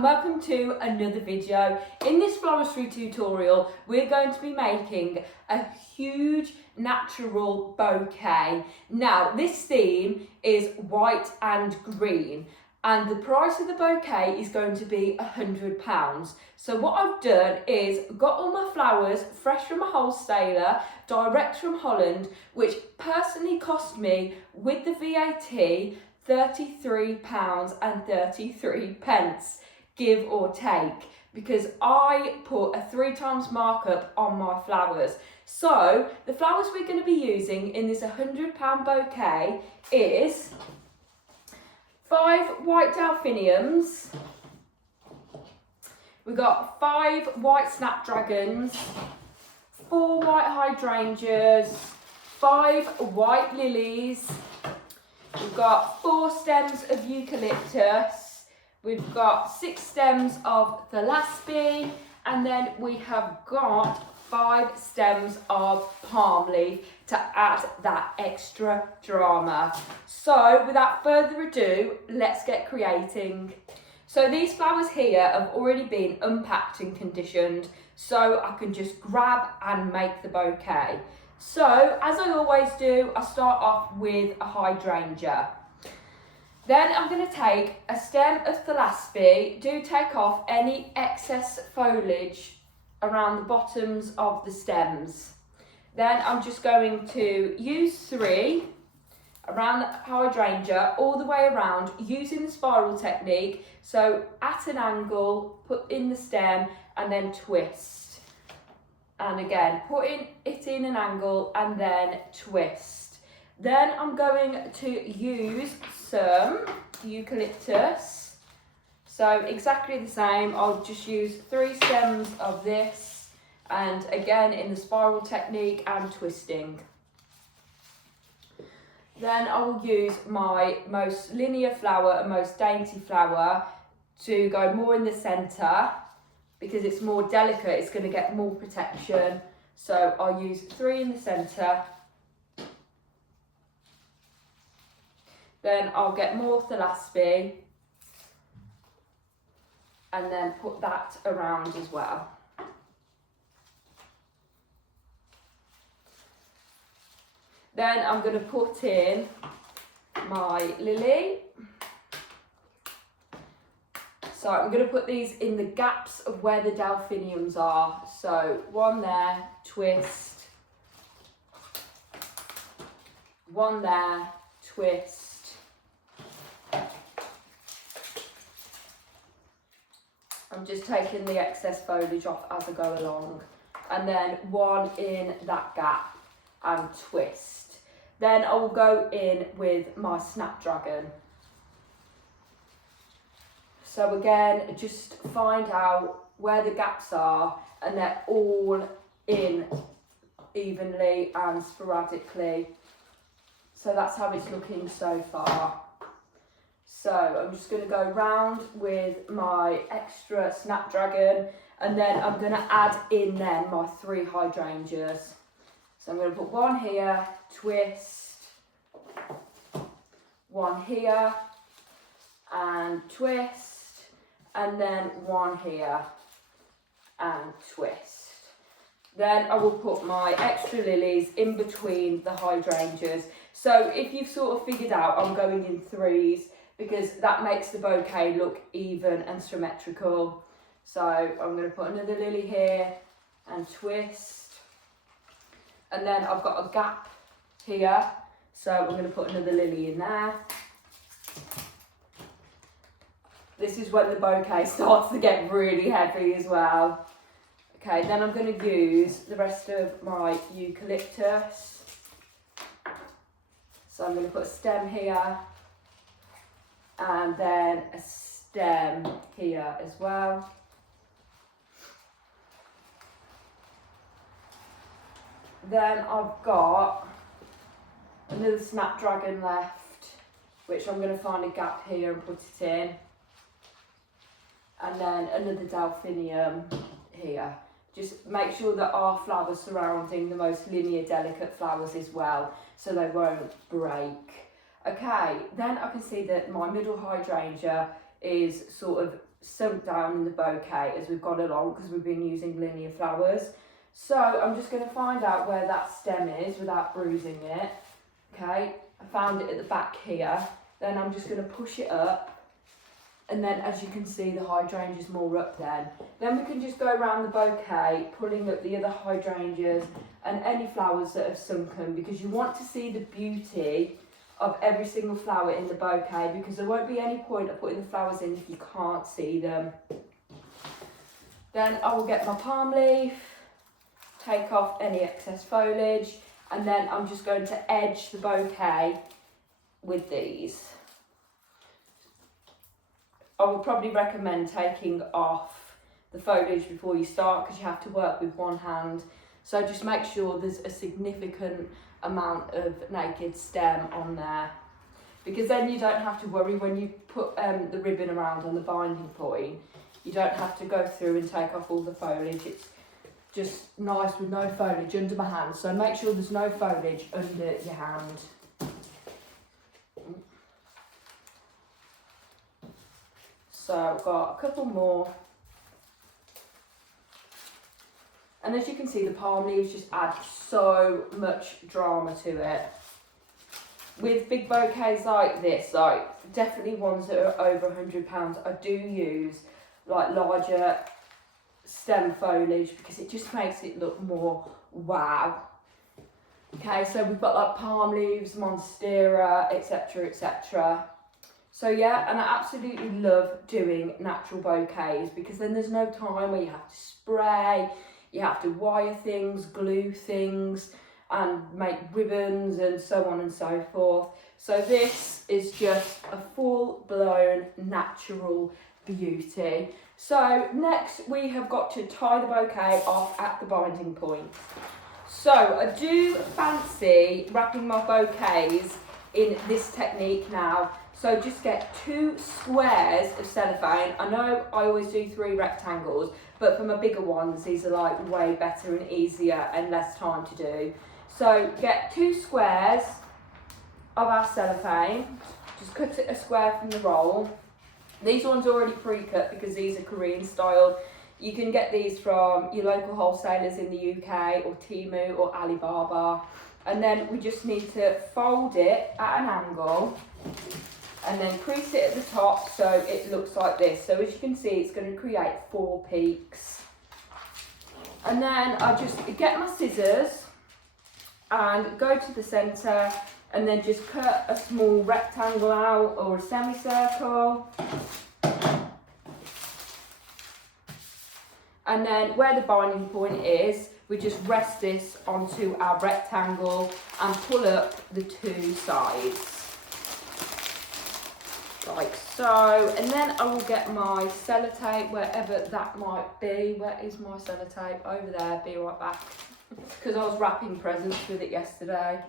and welcome to another video. In this floristry tutorial, we're going to be making a huge natural bouquet. Now, this theme is white and green, and the price of the bouquet is going to be £100. So what I've done is got all my flowers fresh from a wholesaler, direct from Holland, which personally cost me, with the VAT, £33.33, give or take, because I put a 3 times markup on my flowers. So the flowers we're going to be using in this £100 bouquet is 5 white delphiniums, we've got 5 white snapdragons, 4 white hydrangeas, 5 white lilies, we've got 4 stems of eucalyptus, we've got 6 stems of thalaspi, and then we have got 5 stems of palm leaf to add that extra drama. So without further ado, let's get creating. So these flowers here have already been unpacked and conditioned, so I can just grab and make the bouquet. So, as I always do, I start off with a hydrangea. Then I'm going to take a stem of thalaspi, do take off any excess foliage around the bottoms of the stems. Then I'm just going to use 3 around the hydrangea all the way around using the spiral technique. So at an angle, put in the stem and then twist. And again, putting it in an angle and then twist. Then I'm going to use some eucalyptus. So exactly the same, I'll just use 3 stems of this, and again in the spiral technique and twisting. Then I will use my most linear flower and most dainty flower to go more in the centre, because it's more delicate, it's going to get more protection. So I'll use 3 in the centre. Then I'll get more thalaspi and then put that around as well. Then I'm going to put in my lily. So I'm going to put these in the gaps of where the delphiniums are. So 1 there, twist. 1 there, twist. I'm just taking the excess foliage off as I go along. And then 1 in that gap and twist. Then I will go in with my snapdragon. So again, just find out where the gaps are, and they're all in evenly and sporadically. So that's how it's looking so far. So I'm just going to go round with my extra snapdragon, and then I'm going to add in then my 3 hydrangeas. So I'm going to put 1 here, twist, 1 here, and twist. And then 1 here and twist. Then I will put my extra lilies in between the hydrangeas. So if you've sort of figured out, I'm going in 3s because that makes the bouquet look even and symmetrical. So I'm going to put another lily here and twist. And then I've got a gap here, so I'm going to put another lily in there. This is when the bouquet starts to get really heavy as well. Okay, then I'm going to use the rest of my eucalyptus. So I'm going to put a stem here and then a stem here as well. Then I've got another snapdragon left, which I'm going to find a gap here and put it in. And then another delphinium here. Just make sure that our flowers surrounding the most linear, delicate flowers as well, so they won't break. Okay, then I can see that my middle hydrangea is sort of sunk down in the bouquet as we've gone along because we've been using linear flowers. So I'm just going to find out where that stem is without bruising it. Okay, I found it at the back here. Then I'm just going to push it up. And then as you can see, the hydrangea's more up then. Then we can just go around the bouquet, pulling up the other hydrangeas and any flowers that have sunken, because you want to see the beauty of every single flower in the bouquet, because there won't be any point of putting the flowers in if you can't see them. Then I will get my palm leaf, take off any excess foliage, and then I'm just going to edge the bouquet with these. I would probably recommend taking off the foliage before you start, because you have to work with one hand. So just make sure there's a significant amount of naked stem on there, because then you don't have to worry when you put the ribbon around on the binding point. You don't have to go through and take off all the foliage. It's just nice with no foliage under my hand. So make sure there's no foliage under your hand. So I've got a couple more. And as you can see, the palm leaves just add so much drama to it. With big bouquets like this, like definitely ones that are over £100, I do use like larger stem foliage, because it just makes it look more wow. Okay, so we've got like palm leaves, monstera, etc, etc. So yeah, and I absolutely love doing natural bouquets, because then there's no time where you have to spray, you have to wire things, glue things, and make ribbons and so on and so forth. So this is just a full-blown natural beauty. So next we have got to tie the bouquet off at the binding point. So I do fancy wrapping my bouquets in this technique now. So just get 2 squares of cellophane. I know I always do 3 rectangles, but for my bigger ones, these are like way better and easier and less time to do. So get 2 squares of our cellophane. Just cut it a square from the roll. These ones are already pre-cut because these are Korean style. You can get these from your local wholesalers in the UK, or Temu or Alibaba. And then we just need to fold it at an angle and then crease it at the top so it looks like this. So as you can see, it's going to create 4 peaks. And then I just get my scissors and go to the centre and then just cut a small rectangle out, or a semicircle. And then where the binding point is, we just rest this onto our rectangle and pull up the 2 sides. Like so. And then I will get my sellotape, wherever that might be. Where is my sellotape? Over there, be right back. Because I was wrapping presents with it yesterday.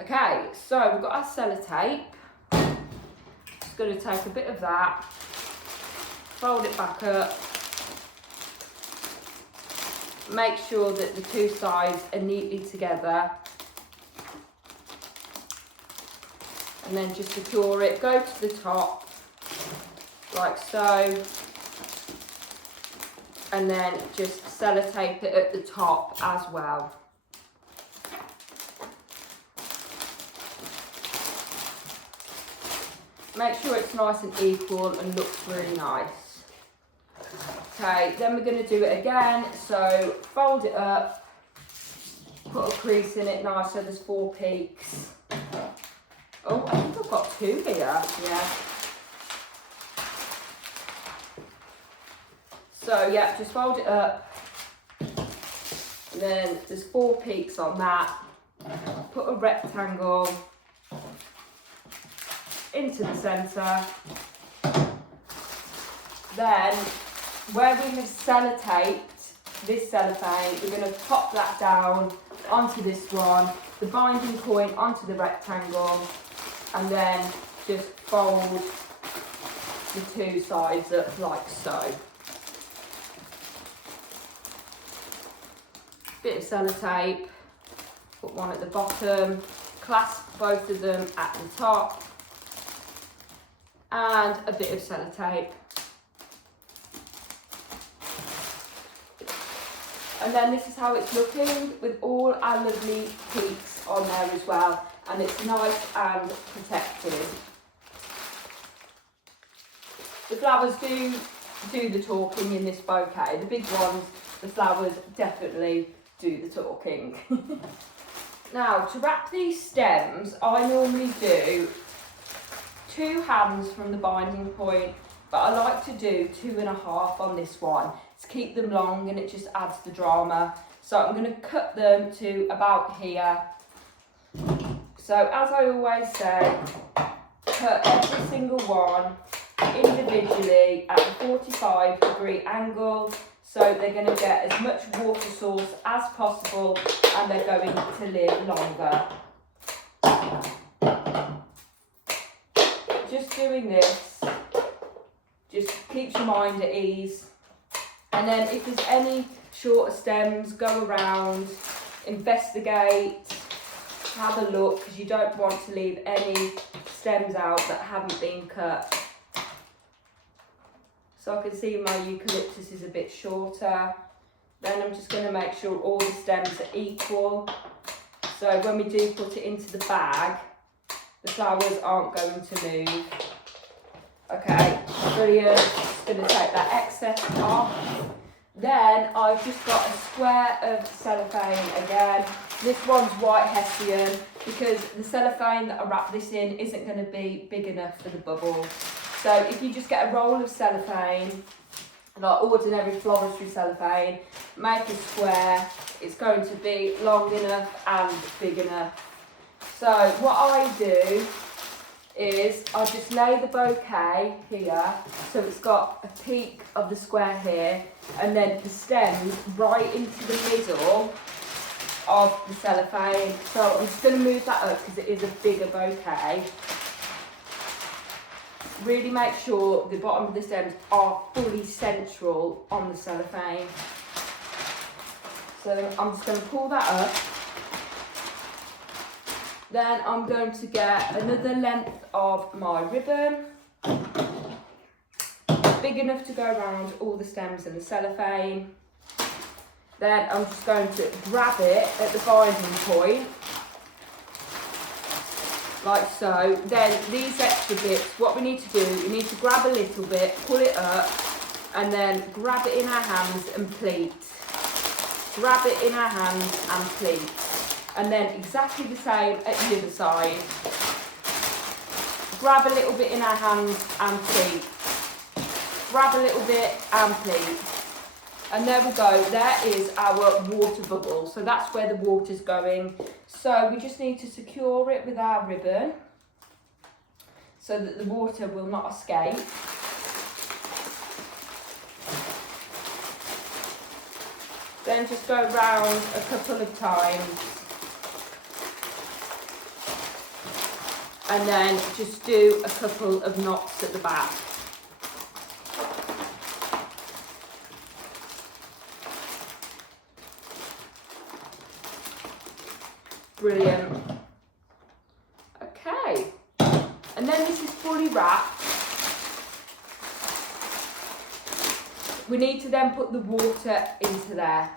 Okay, so we've got our sellotape. Just going to take a bit of that, fold it back up. Make sure that the 2 sides are neatly together. And then just secure it, go to the top, like so. And then just sellotape it at the top as well. Make sure it's nice and equal and looks really nice. Okay, then we're going to do it again. So fold it up, put a crease in it nice so there's 4 peaks. Oh, I think I've got 2 here, yeah. So yeah, just fold it up. And then there's 4 peaks on that. Put a rectangle into the centre. Then where we have sellotaped this cellophane, we're going to pop that down onto this one, the binding point onto the rectangle, and then just fold the 2 sides up like so. Bit of sellotape, put one at the bottom, clasp both of them at the top, and a bit of sellotape. And then this is how it's looking with all our lovely peaks on there as well. And it's nice and protected. The flowers do the talking in this bouquet. The big ones, the flowers definitely do the talking. Now, to wrap these stems, I normally do 2 hands from the binding point, but I like to do 2.5 on this one to keep them long, and it just adds the drama. So I'm going to cut them to about here. So as I always say, cut every single one individually at a 45-degree angle, so they're going to get as much water source as possible and they're going to live longer. Just doing this just keeps your mind at ease. And then if there's any shorter stems, go around, investigate, have a look, because you don't want to leave any stems out that haven't been cut. So I can see my eucalyptus is a bit shorter. Then I'm just going to make sure all the stems are equal. So when we do put it into the bag, the flowers aren't going to move. Okay, brilliant. Just going to take that excess off. Then I've just got a square of cellophane again. This one's white hessian because the cellophane that I wrap this in isn't going to be big enough for the bubbles. So if you just get a roll of cellophane, like ordinary floristry cellophane, make a square, it's going to be long enough and big enough. So what I do is I just lay the bouquet here, so it's got a peak of the square here, and then the stems right into the middle of the cellophane. So I'm just going to move that up because it is a bigger bouquet. Really make sure the bottom of the stems are fully central on the cellophane. So I'm just going to pull that up. Then I'm going to get another length of my ribbon, big enough to go around all the stems and the cellophane. Then I'm just going to grab it at the binding point, like so. Then these extra bits, what we need to do, we need to grab a little bit, pull it up, and then grab it in our hands and pleat. Grab it in our hands and pleat. And then exactly the same at the other side. Grab a little bit in our hands and pleat. Grab a little bit and pleat. And there we go, there is our water bubble. So that's where the water's going. So we just need to secure it with our ribbon so that the water will not escape. Then just go round a couple of times. And then just do a couple of knots at the back. Brilliant. Okay. And then this is fully wrapped. We need to then put the water into there.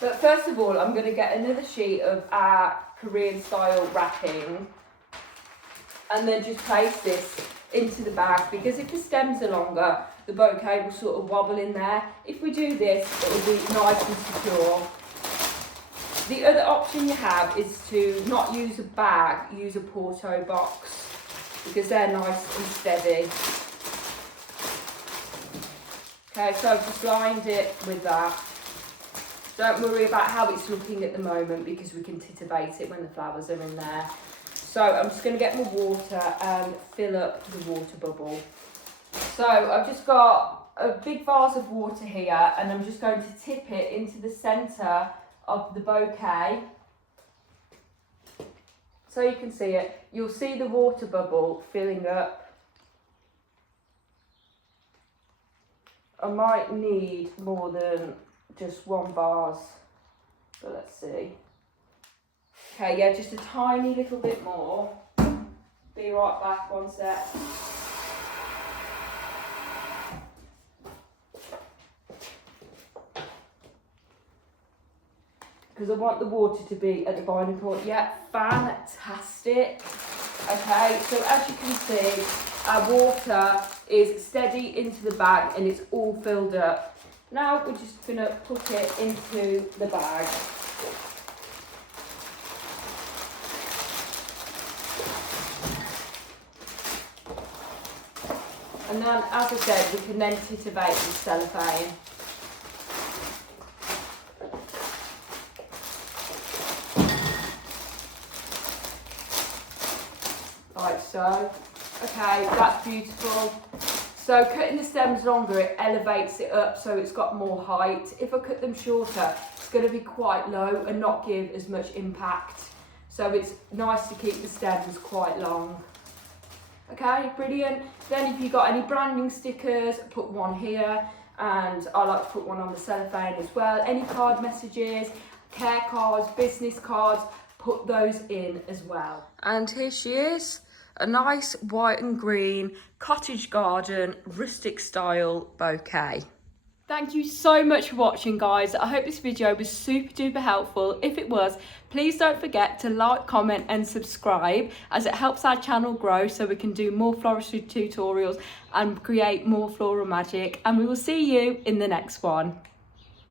But first of all, I'm going to get another sheet of our Korean style wrapping. And then just place this into the bag, because if the stems are longer, the bouquet will sort of wobble in there. If we do this, it will be nice and secure. The other option you have is to not use a bag, use a porto box, because they're nice and steady. Okay, so I've just lined it with that. Don't worry about how it's looking at the moment, because we can titivate it when the flowers are in there. So I'm just going to get my water and fill up the water bubble. So I've just got a big vase of water here, and I'm just going to tip it into the centre of the bouquet. So you can see it. You'll see the water bubble filling up. I might need more than just one vase, but let's see. Okay, yeah, just a tiny little bit more. Be right back, one sec. because I want the water to be at the boiling point. Yeah, fantastic. Okay, so as you can see, our water is steady into the bag and it's all filled up. Now we're just going to put it into the bag. And then, as I said, we can then titivate with cellophane. Like so. Okay, that's beautiful. So cutting the stems longer, it elevates it up so it's got more height. If I cut them shorter, it's going to be quite low and not give as much impact. So it's nice to keep the stems quite long. Okay, brilliant. Then if you've got any branding stickers, put one here, and I like to put one on the cellophane as well. Any card messages, care cards, business cards, put those in as well. And here she is, a nice white and green cottage garden rustic style bouquet. Thank you so much for watching, guys. I hope this video was super duper helpful. If it was, please don't forget to like, comment and subscribe, as it helps our channel grow so we can do more floristry tutorials and create more floral magic. And we will see you in the next one.